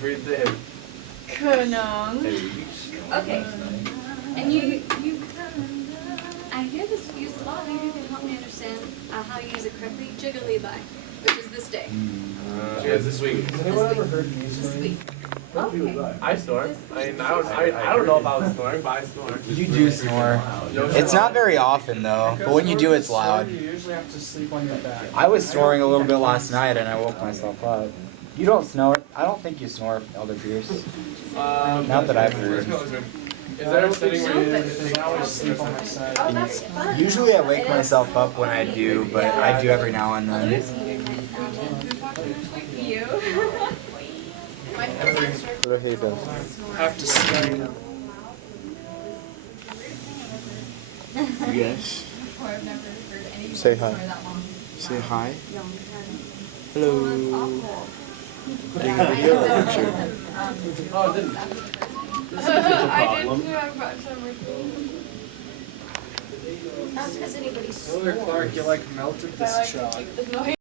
breathe in. Kunong. Okay. And you, I hear this used a lot. Maybe you can help me understand how you use it correctly. Jiggly-bye, which is this day. It's this week. Has anyone ever heard me This snoring? week. Okay. I snore. I mean, I don't know about snoring, but I snore. You do snore. It's not very often though, but when you do, it's loud. You usually have to sleep on your back. I was snoring a little bit last night and I woke myself up. You don't snore. I don't think you snore, Elder Pierce. Not that I've heard. Is there a setting where you I always sleep on my side. Oh, that's fun. Usually I wake myself up when I do, but I do every now and then. You. What do you I have to study now. Yes. Say hi. Say hi. Hello. Taking a video or a picture? Oh, didn't. I did too. I brought some with me. Not because anybody's Elder Clark, you like melted I this like to chalk. keep the noise.